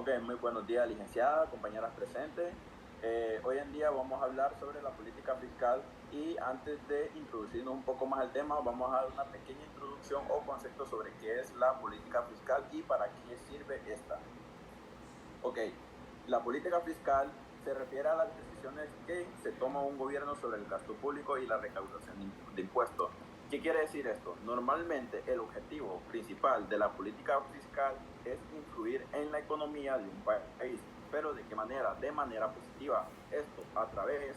Ok, muy buenos días, licenciada, compañeras presentes. Hoy en día vamos a hablar sobre la política fiscal y antes de introducirnos un poco más al tema, vamos a dar una pequeña introducción o concepto sobre qué es la política fiscal y para qué sirve esta. Ok, la política fiscal se refiere a las decisiones que se toma un gobierno sobre el gasto público y la recaudación de impuestos. ¿Qué quiere decir esto? Normalmente el objetivo principal de la política fiscal es influir en la economía de un país. ¿Pero de qué manera? De manera positiva. Esto a través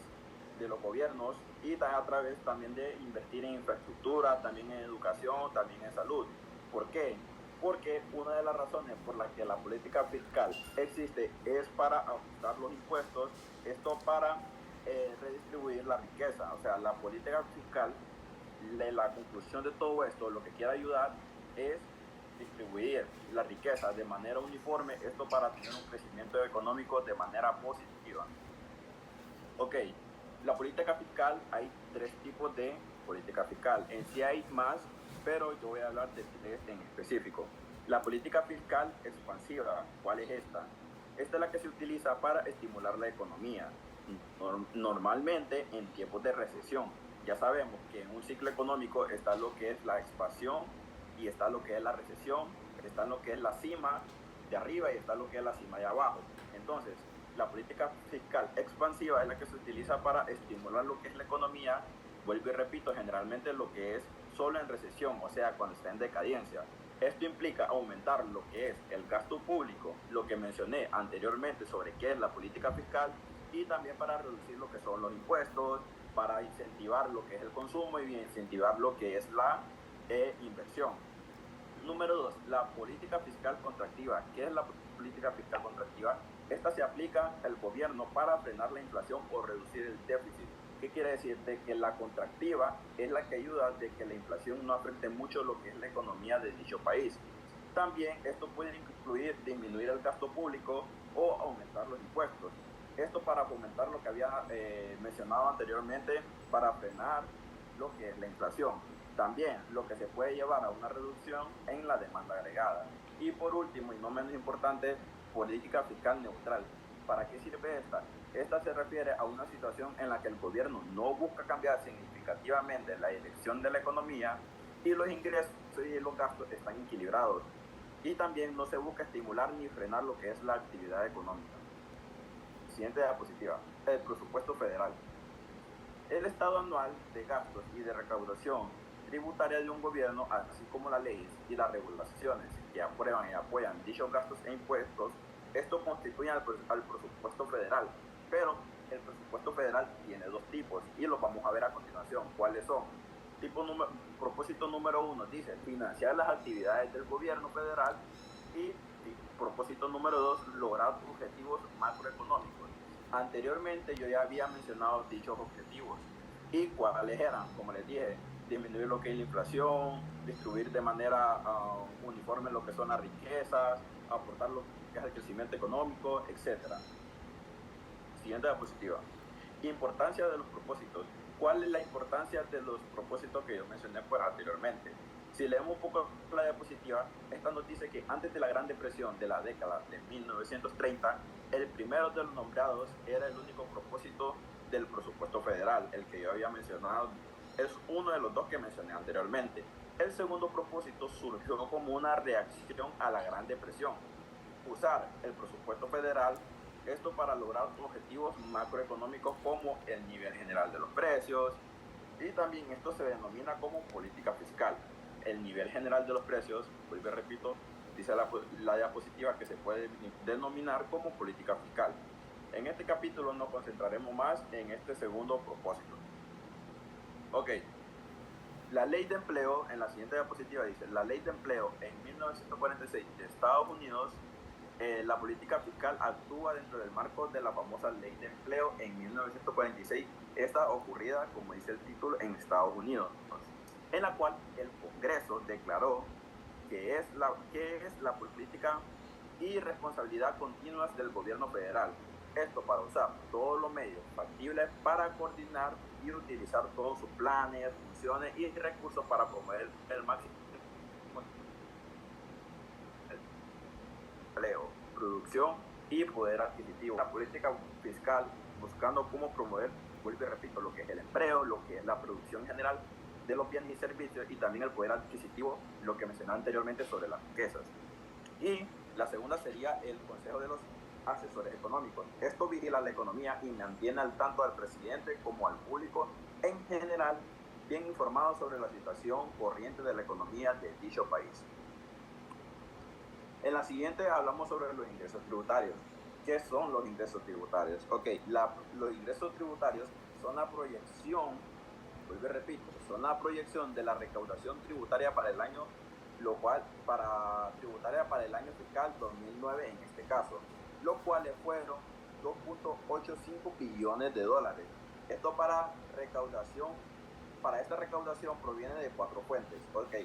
de los gobiernos y a través también de invertir en infraestructura, también en educación, también en salud. ¿Por qué? Porque una de las razones por las que la política fiscal existe es para ajustar los impuestos, esto para redistribuir la riqueza. O sea, la política fiscal, la conclusión de todo esto, lo que quiere ayudar es distribuir la riqueza de manera uniforme, esto para tener un crecimiento económico de manera positiva. Ok, la política fiscal, hay tres tipos de política fiscal. En sí hay más, pero yo voy a hablar de tres en específico. La política fiscal expansiva, ¿cuál es esta? Esta es la que se utiliza para estimular la economía, normalmente en tiempos de recesión. Ya sabemos que en un ciclo económico está lo que es la expansión y está lo que es la recesión, está lo que es la cima de arriba y está lo que es la cima de abajo. Entonces, la política fiscal expansiva es la que se utiliza para estimular lo que es la economía, vuelvo y repito, generalmente lo que es solo en recesión, o sea, cuando está en decadencia. Esto implica aumentar lo que es el gasto público, lo que mencioné anteriormente sobre qué es la política fiscal, y también para reducir lo que son los impuestos, para incentivar lo que es el consumo y incentivar lo que es la inversión. Número dos, la política fiscal contractiva. ¿Qué es la política fiscal contractiva? Esta se aplica al gobierno para frenar la inflación o reducir el déficit. ¿Qué quiere decir? De que la contractiva es la que ayuda de que la inflación no afecte mucho lo que es la economía de dicho país. También esto puede incluir disminuir el gasto público o aumentar los impuestos. Esto para fomentar lo que había mencionado anteriormente, para frenar lo que es la inflación. También lo que se puede llevar a una reducción en la demanda agregada. Y por último, y no menos importante, política fiscal neutral. ¿Para qué sirve esta? Esta se refiere a una situación en la que el gobierno no busca cambiar significativamente la dirección de la economía y los ingresos y los gastos están equilibrados. Y también no se busca estimular ni frenar lo que es la actividad económica. Siguiente diapositiva, el presupuesto federal. El estado anual de gastos y de recaudación tributaria de un gobierno, así como las leyes y las regulaciones que aprueban y apoyan dichos gastos e impuestos, esto constituye al presupuesto federal. Pero el presupuesto federal tiene dos tipos y los vamos a ver a continuación. ¿Cuáles son? Propósito número uno dice financiar las actividades del gobierno federal y propósito número dos, lograr objetivos macroeconómicos. Anteriormente yo ya había mencionado dichos objetivos y cuáles eran, como les dije, disminuir lo que es la inflación, distribuir de manera uniforme lo que son las riquezas, aportar lo que es el crecimiento económico, etc. Siguiente diapositiva. Importancia de los propósitos. ¿Cuál es la importancia de los propósitos que yo mencioné pues, anteriormente? Si leemos un poco la diapositiva, esta nos dice que antes de la Gran Depresión de la década de 1930, el primero de los nombrados era el único propósito del presupuesto federal, el que yo había mencionado, es uno de los dos que mencioné anteriormente. El segundo propósito surgió como una reacción a la Gran Depresión, usar el presupuesto federal, esto para lograr objetivos macroeconómicos como el nivel general de los precios, y también esto se denomina como política fiscal. El nivel general de los precios, vuelvo y repito, dice la diapositiva que se puede denominar como política fiscal. En este capítulo nos concentraremos más en este segundo propósito. Ok, la ley de empleo, en la siguiente diapositiva dice, la ley de empleo en 1946 de Estados Unidos, la política fiscal actúa dentro del marco de la famosa ley de empleo en 1946, esta ocurrida, como dice el título, en Estados Unidos, en la cual el Congreso declaró que es la política y responsabilidad continuas del gobierno federal. Esto para usar todos los medios factibles para coordinar y utilizar todos sus planes, funciones y recursos para promover el máximo empleo, producción y poder adquisitivo. La política fiscal buscando cómo promover, vuelvo y repito, lo que es el empleo, lo que es la producción general de los bienes y servicios y también el poder adquisitivo, lo que mencionaba anteriormente sobre las riquezas. Y la segunda sería el Consejo de los Asesores Económicos. Esto vigila la economía y mantiene al tanto al presidente como al público en general bien informado sobre la situación corriente de la economía de dicho país. En la siguiente hablamos sobre los ingresos tributarios. ¿Qué son los ingresos tributarios? Ok, los ingresos tributarios son la proyección, vuelvo y repito, son la proyección de la recaudación tributaria para el año, lo cual tributaria para el año fiscal 2009 en este caso, los cuales fueron 2.85 billones de dólares. Esto para esta recaudación proviene de 4 fuentes. Ok,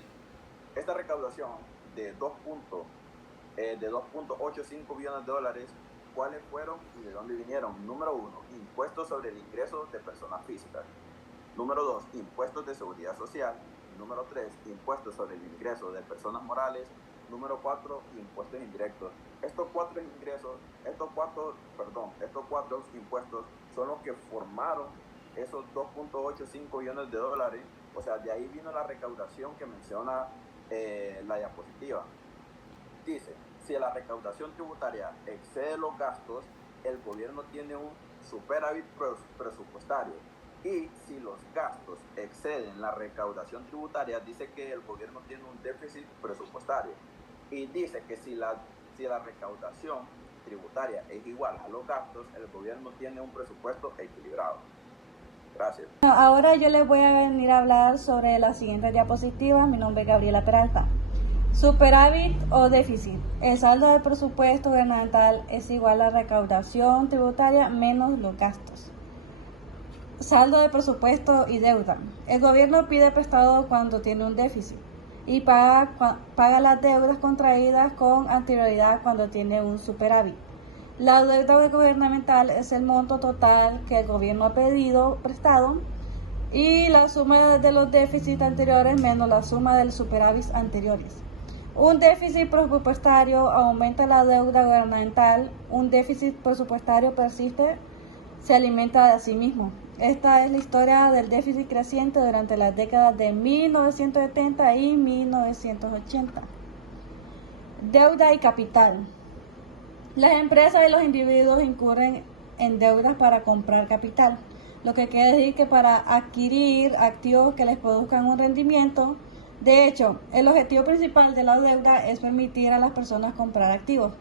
esta recaudación de 2.85 billones de dólares, ¿cuáles fueron y de dónde vinieron? Número 1, impuestos sobre el ingreso de personas físicas. Número 2, impuestos de seguridad social. Número 3, impuestos sobre el ingreso de personas morales. Número 4, impuestos indirectos. Estos cuatro impuestos son los que formaron esos 2.85 billones de dólares. O sea, de ahí vino la recaudación que menciona la diapositiva. Dice, si la recaudación tributaria excede los gastos, el gobierno tiene un superávit presupuestario. Y si los gastos exceden la recaudación tributaria, dice que el gobierno tiene un déficit presupuestario. Y dice que si la recaudación tributaria es igual a los gastos, el gobierno tiene un presupuesto equilibrado. Gracias. Ahora yo les voy a venir a hablar sobre la siguiente diapositiva. Mi nombre es Gabriela Peralta. Superávit o déficit. El saldo del presupuesto gubernamental es igual a la recaudación tributaria menos los gastos. Saldo de presupuesto y deuda. El gobierno pide prestado cuando tiene un déficit y paga las deudas contraídas con anterioridad cuando tiene un superávit. La deuda gubernamental es el monto total que el gobierno ha pedido prestado y la suma de los déficits anteriores menos la suma del superávit anteriores. Un déficit presupuestario aumenta la deuda gubernamental. Un déficit presupuestario persiste, se alimenta de sí mismo. Esta es la historia del déficit creciente durante las décadas de 1970 y 1980. Deuda y capital. Las empresas y los individuos incurren en deudas para comprar capital, lo que quiere decir que para adquirir activos que les produzcan un rendimiento. De hecho, el objetivo principal de la deuda es permitir a las personas comprar activos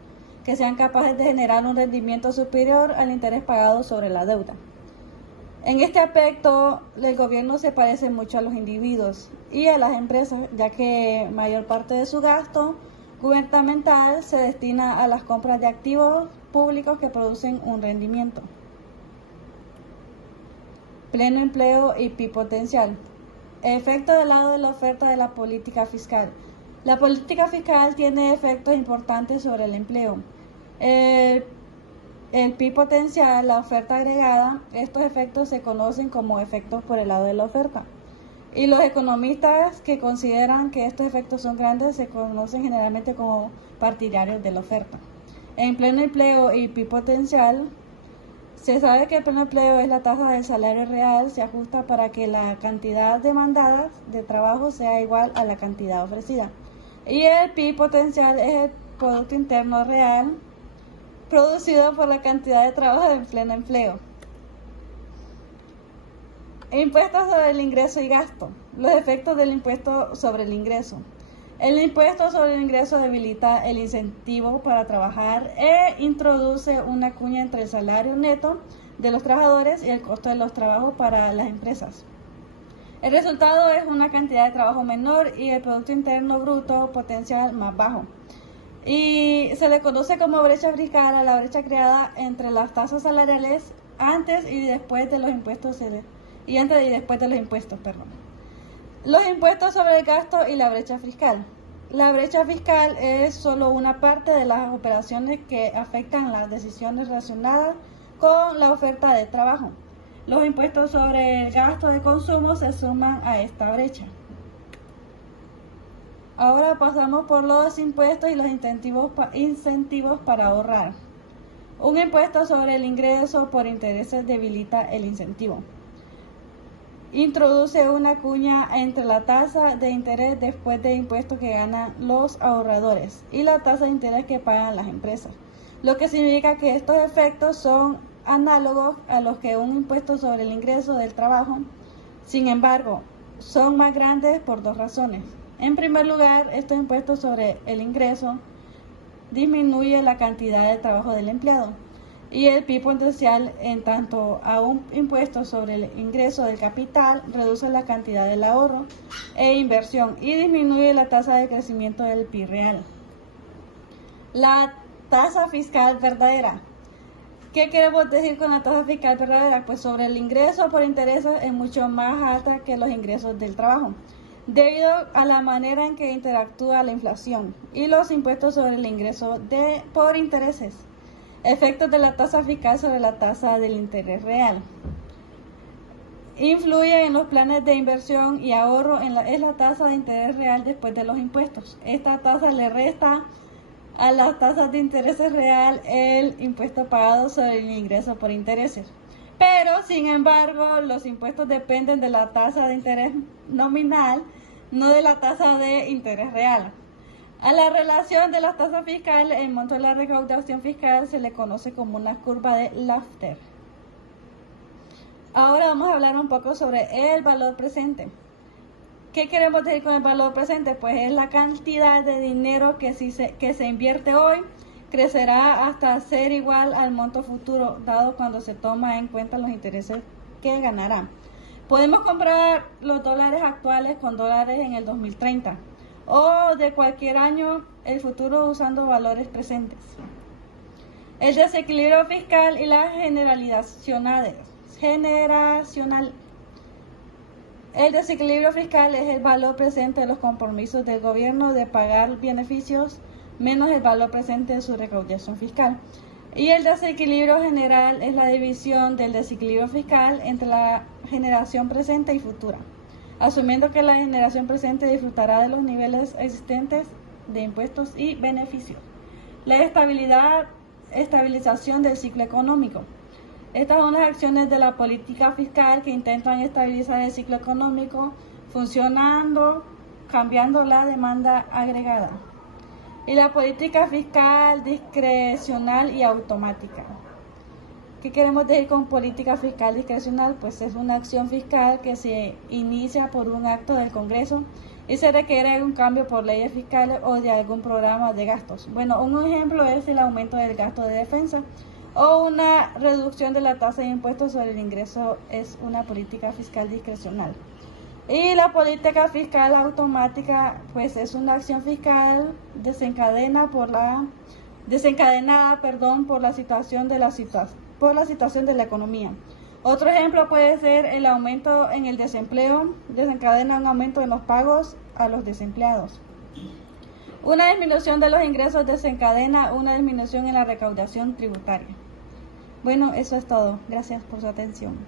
que sean capaces de generar un rendimiento superior al interés pagado sobre la deuda. En este aspecto, el gobierno se parece mucho a los individuos y a las empresas, ya que mayor parte de su gasto gubernamental se destina a las compras de activos públicos que producen un rendimiento. Pleno empleo y PIB potencial. Efecto del lado de la oferta de la política fiscal. La política fiscal tiene efectos importantes sobre el empleo. El PIB potencial, la oferta agregada, estos efectos se conocen como efectos por el lado de la oferta. Y los economistas que consideran que estos efectos son grandes se conocen generalmente como partidarios de la oferta. En pleno empleo y PIB potencial, se sabe que el pleno empleo es la tasa del salario real, se ajusta para que la cantidad demandada de trabajo sea igual a la cantidad ofrecida. Y el PIB potencial es el Producto Interno Real producido por la cantidad de trabajo en pleno empleo. Impuestos sobre el ingreso y gasto. Los efectos del impuesto sobre el ingreso. El impuesto sobre el ingreso debilita el incentivo para trabajar e introduce una cuña entre el salario neto de los trabajadores y el costo de los trabajos para las empresas. El resultado es una cantidad de trabajo menor y el Producto Interno Bruto potencial más bajo. Y se le conoce como brecha fiscal a la brecha creada entre las tasas salariales antes y después de los impuestos Los impuestos sobre el gasto y la brecha fiscal. La brecha fiscal es solo una parte de las operaciones que afectan las decisiones relacionadas con la oferta de trabajo. Los impuestos sobre el gasto de consumo se suman a esta brecha. Ahora pasamos por los impuestos y los incentivos para ahorrar. Un impuesto sobre el ingreso por intereses debilita el incentivo. Introduce una cuña entre la tasa de interés después de impuestos que ganan los ahorradores y la tasa de interés que pagan las empresas, lo que significa que estos efectos son análogos a los que un impuesto sobre el ingreso del trabajo. Sin embargo, son más grandes por dos razones. En primer lugar, estos impuestos sobre el ingreso disminuyen la cantidad de trabajo del empleado y el PIB potencial, en tanto a un impuesto sobre el ingreso del capital reduce la cantidad del ahorro e inversión y disminuye la tasa de crecimiento del PIB real. La tasa fiscal verdadera. ¿Qué queremos decir con la tasa fiscal verdadera? Pues sobre el ingreso por intereses es mucho más alta que los ingresos del trabajo, debido a la manera en que interactúa la inflación y los impuestos sobre el ingreso por intereses. Efectos de la tasa fiscal sobre la tasa del interés real. Influye en los planes de inversión y ahorro es la tasa de interés real después de los impuestos. Esta tasa le resta a las tasas de interés real el impuesto pagado sobre el ingreso por intereses. Pero, sin embargo, los impuestos dependen de la tasa de interés nominal, no de la tasa de interés real. A la relación de las tasas fiscales, el monto de la recaudación fiscal se le conoce como una curva de Laffer. Ahora vamos a hablar un poco sobre el valor presente. ¿Qué queremos decir con el valor presente? Pues es la cantidad de dinero que se invierte hoy crecerá hasta ser igual al monto futuro, dado cuando se toma en cuenta los intereses que ganará. Podemos comprar los dólares actuales con dólares en el 2030 o de cualquier año el futuro usando valores presentes. El desequilibrio fiscal y la generacional. El desequilibrio fiscal es el valor presente de los compromisos del gobierno de pagar beneficios menos el valor presente de su recaudación fiscal. Y el desequilibrio general es la división del desequilibrio fiscal entre la generación presente y futura, asumiendo que la generación presente disfrutará de los niveles existentes de impuestos y beneficios. La estabilización del ciclo económico. Estas son las acciones de la política fiscal que intentan estabilizar el ciclo económico, funcionando, cambiando la demanda agregada. Y la política fiscal discrecional y automática. ¿Qué queremos decir con política fiscal discrecional? Pues es una acción fiscal que se inicia por un acto del Congreso y se requiere algún cambio por leyes fiscales o de algún programa de gastos. Bueno, un ejemplo es el aumento del gasto de defensa o una reducción de la tasa de impuestos sobre el ingreso es una política fiscal discrecional. Y la política fiscal automática, pues es una acción fiscal desencadenada por la situación de la economía. Otro ejemplo puede ser el aumento en el desempleo, desencadena un aumento en los pagos a los desempleados. Una disminución de los ingresos desencadena una disminución en la recaudación tributaria. Bueno, eso es todo. Gracias por su atención.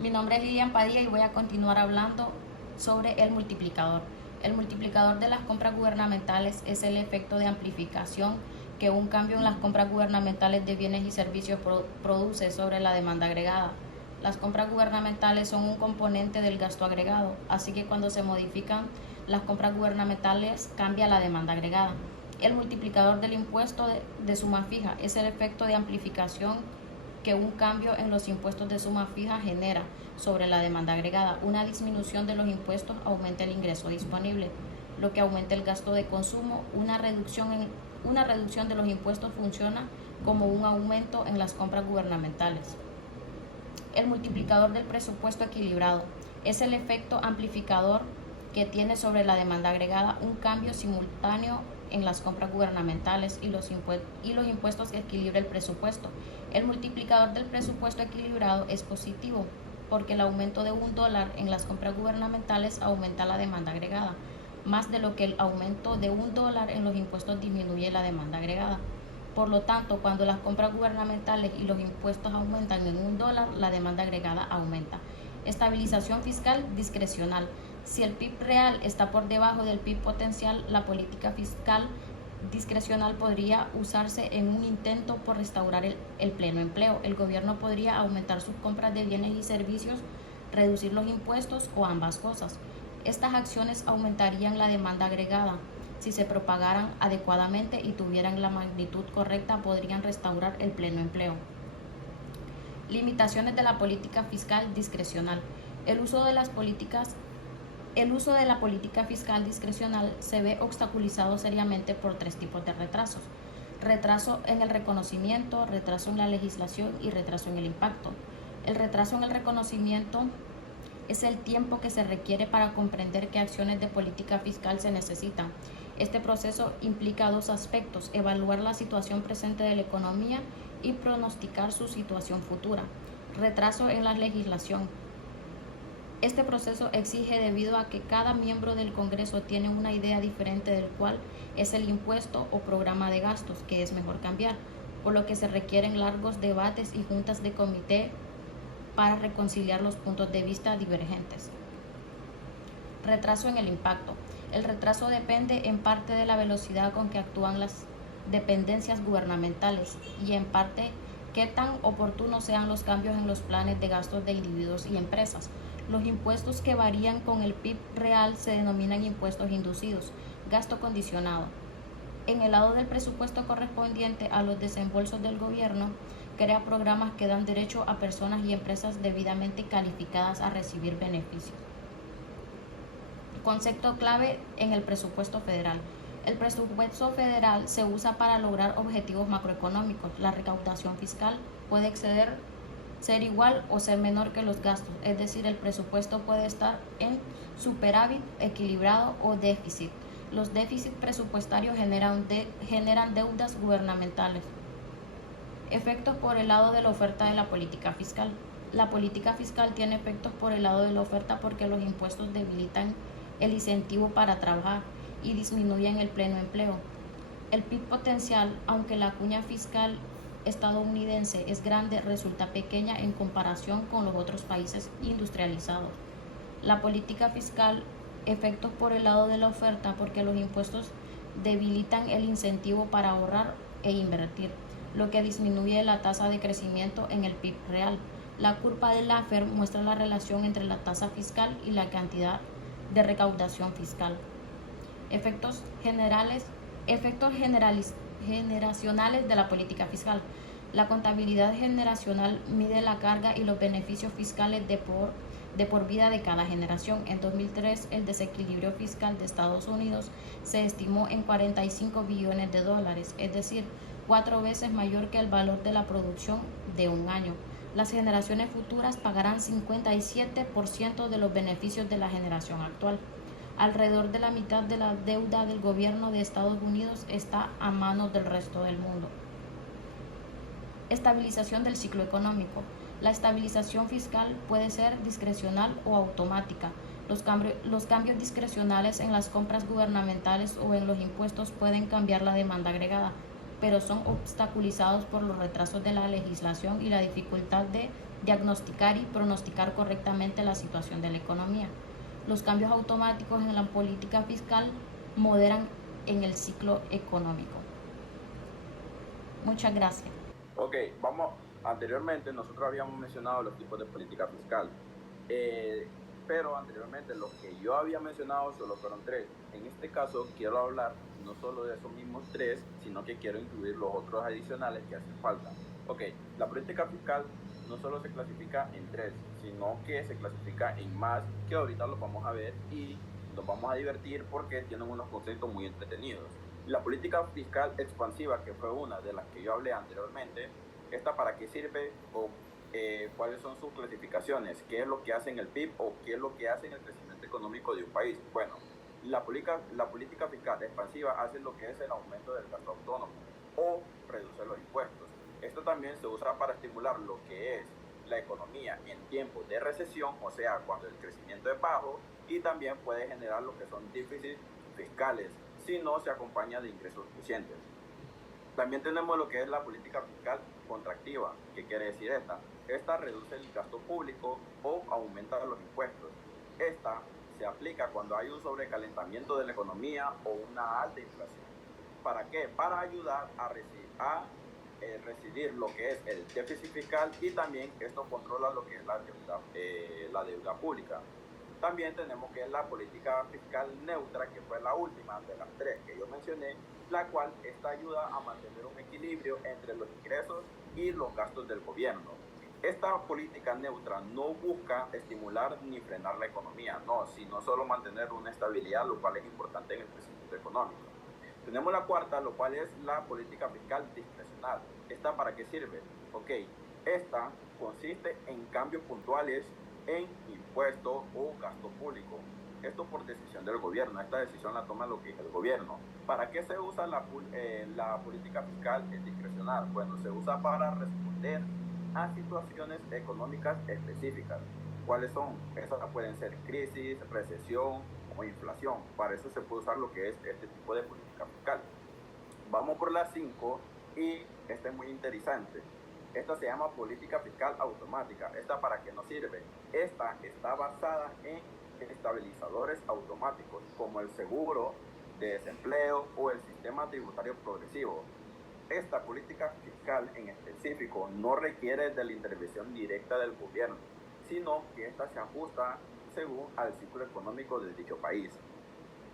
Mi nombre es Lilian Padilla y voy a continuar hablando sobre el multiplicador. El multiplicador de las compras gubernamentales es el efecto de amplificación que un cambio en las compras gubernamentales de bienes y servicios produce sobre la demanda agregada. Las compras gubernamentales son un componente del gasto agregado, así que cuando se modifican las compras gubernamentales cambia la demanda agregada. El multiplicador del impuesto de suma fija es el efecto de amplificación que un cambio en los impuestos de suma fija genera sobre la demanda agregada. Una disminución de los impuestos aumenta el ingreso disponible, lo que aumenta el gasto de consumo. Una reducción de los impuestos funciona como un aumento en las compras gubernamentales. El multiplicador del presupuesto equilibrado es el efecto amplificador que tiene sobre la demanda agregada un cambio simultáneo en las compras gubernamentales y los impuestos que equilibra el presupuesto. El multiplicador del presupuesto equilibrado es positivo porque el aumento de $1 en las compras gubernamentales aumenta la demanda agregada, más de lo que el aumento de $1 en los impuestos disminuye la demanda agregada. Por lo tanto, cuando las compras gubernamentales y los impuestos aumentan en $1, la demanda agregada aumenta. Estabilización fiscal discrecional. Si el PIB real está por debajo del PIB potencial, la política fiscal discrecional podría usarse en un intento por restaurar el pleno empleo. El gobierno podría aumentar sus compras de bienes y servicios, reducir los impuestos o ambas cosas. Estas acciones aumentarían la demanda agregada. Si se propagaran adecuadamente y tuvieran la magnitud correcta, podrían restaurar el pleno empleo. Limitaciones de la política fiscal discrecional. El uso de la política fiscal discrecional se ve obstaculizado seriamente por tres tipos de retrasos: retraso en el reconocimiento, retraso en la legislación y retraso en el impacto. El retraso en el reconocimiento es el tiempo que se requiere para comprender qué acciones de política fiscal se necesitan. Este proceso implica dos aspectos: evaluar la situación presente de la economía y pronosticar su situación futura. Retraso en la legislación. Este proceso exige debido a que cada miembro del Congreso tiene una idea diferente del cual es el impuesto o programa de gastos que es mejor cambiar, por lo que se requieren largos debates y juntas de comité para reconciliar los puntos de vista divergentes. Retraso en el impacto. El retraso depende en parte de la velocidad con que actúan las dependencias gubernamentales y en parte qué tan oportunos sean los cambios en los planes de gastos de individuos y empresas. Los impuestos que varían con el PIB real se denominan impuestos inducidos, gasto condicionado. En el lado del presupuesto correspondiente a los desembolsos del gobierno, crea programas que dan derecho a personas y empresas debidamente calificadas a recibir beneficios. Concepto clave en el presupuesto federal. El presupuesto federal se usa para lograr objetivos macroeconómicos. La recaudación fiscal puede ser igual o ser menor que los gastos, es decir, el presupuesto puede estar en superávit, equilibrado o déficit. Los déficits presupuestarios generan deudas gubernamentales. Efectos por el lado de la oferta de la política fiscal. La política fiscal tiene efectos por el lado de la oferta porque los impuestos debilitan el incentivo para trabajar y disminuyen el pleno empleo. El PIB potencial, aunque la cuña fiscal estadounidense es grande, resulta pequeña en comparación con los otros países industrializados. La política fiscal, efectos por el lado de la oferta porque los impuestos debilitan el incentivo para ahorrar e invertir, lo que disminuye la tasa de crecimiento en el PIB real. La curva de Laffer muestra la relación entre la tasa fiscal y la cantidad de recaudación fiscal. Efectos generacionales de la política fiscal. La contabilidad generacional mide la carga y los beneficios fiscales de por vida de cada generación. En 2003, el desequilibrio fiscal de Estados Unidos se estimó en $45 billones, es decir, 4 veces mayor que el valor de la producción de un año. Las generaciones futuras pagarán 57% de los beneficios de la generación actual. Alrededor de la mitad de la deuda del gobierno de Estados Unidos está a manos del resto del mundo. Estabilización del ciclo económico. La estabilización fiscal puede ser discrecional o automática. Los cambios discrecionales en las compras gubernamentales o en los impuestos pueden cambiar la demanda agregada, pero son obstaculizados por los retrasos de la legislación y la dificultad de diagnosticar y pronosticar correctamente la situación de la economía. Los cambios automáticos en la política fiscal moderan en el ciclo económico. Muchas gracias. Ok, anteriormente nosotros habíamos mencionado los tipos de política fiscal, pero anteriormente los que yo había mencionado solo fueron 3. En este caso quiero hablar no solo de esos mismos 3, sino que quiero incluir los otros adicionales que hacen falta. Ok, la política fiscal no solo se clasifica en 3, sino que se clasifica en más, que ahorita los vamos a ver y nos vamos a divertir porque tienen unos conceptos muy entretenidos. La política fiscal expansiva, que fue una de las que yo hablé anteriormente, ¿esta para qué sirve o cuáles son sus clasificaciones? ¿Qué es lo que hace en el PIB o qué es lo que hace en el crecimiento económico de un país? Bueno, la política fiscal expansiva hace lo que es el aumento del gasto autónomo o reduce los impuestos. Esto también se usa para estimular lo que es la economía en tiempos de recesión, o sea, cuando el crecimiento es bajo, y también puede generar lo que son déficits fiscales si no se acompaña de ingresos suficientes. También tenemos lo que es la política fiscal contractiva. ¿Qué quiere decir esta? Esta reduce el gasto público o aumenta los impuestos. Esta se aplica cuando hay un sobrecalentamiento de la economía o una alta inflación. ¿Para qué? Para ayudar a residir lo que es el déficit fiscal, y también esto controla lo que es la deuda pública. También tenemos que la política fiscal neutra, que fue la última de las tres que yo mencioné, la cual esta ayuda a mantener un equilibrio entre los ingresos y los gastos del gobierno. Esta política neutra no busca estimular ni frenar la economía, no, sino solo mantener una estabilidad, lo cual es importante en el crecimiento económico. Tenemos la cuarta, lo cual es la política fiscal discrecional. ¿Esta para qué sirve? Ok, esta consiste en cambios puntuales en impuestos o gasto público. Esto por decisión del gobierno. Esta decisión la toma lo que es el gobierno. ¿Para qué se usa la política fiscal discrecional? Bueno, se usa para responder a situaciones económicas específicas. ¿Cuáles son? Esas pueden ser crisis, recesión o inflación. Para eso se puede usar lo que es este tipo de política fiscal. Vamos por las 5, y esta es muy interesante. Esta se llama política fiscal automática. ¿Esta para qué nos sirve? Esta está basada en estabilizadores automáticos, como el seguro de desempleo o el sistema tributario progresivo. Esta política fiscal en específico no requiere de la intervención directa del gobierno, sino que esta se ajusta según al ciclo económico de dicho país.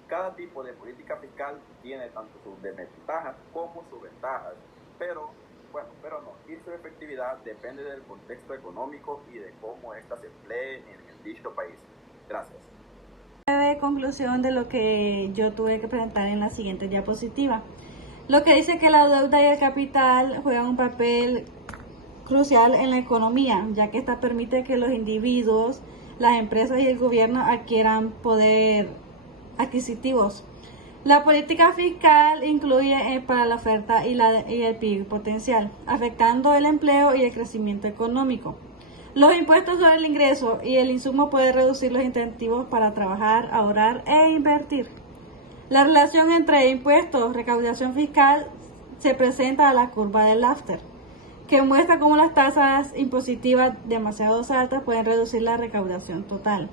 Cada tipo de política fiscal tiene tanto sus desventajas como sus ventajas, pero no, y su efectividad depende del contexto económico y de cómo ésta se emplee en dicho país. Gracias. Breve conclusión de lo que yo tuve que presentar en la siguiente diapositiva. Lo que dice que la deuda y el capital juegan un papel crucial en la economía, ya que esta permite que los individuos, las empresas y el gobierno adquieran poder adquisitivos. La política fiscal incluye para la oferta y el PIB potencial, afectando el empleo y el crecimiento económico. Los impuestos sobre el ingreso y el insumo pueden reducir los incentivos para trabajar, ahorrar e invertir. La relación entre impuestos y recaudación fiscal se presenta a la curva del Laffer, que muestra cómo las tasas impositivas demasiado altas pueden reducir la recaudación total.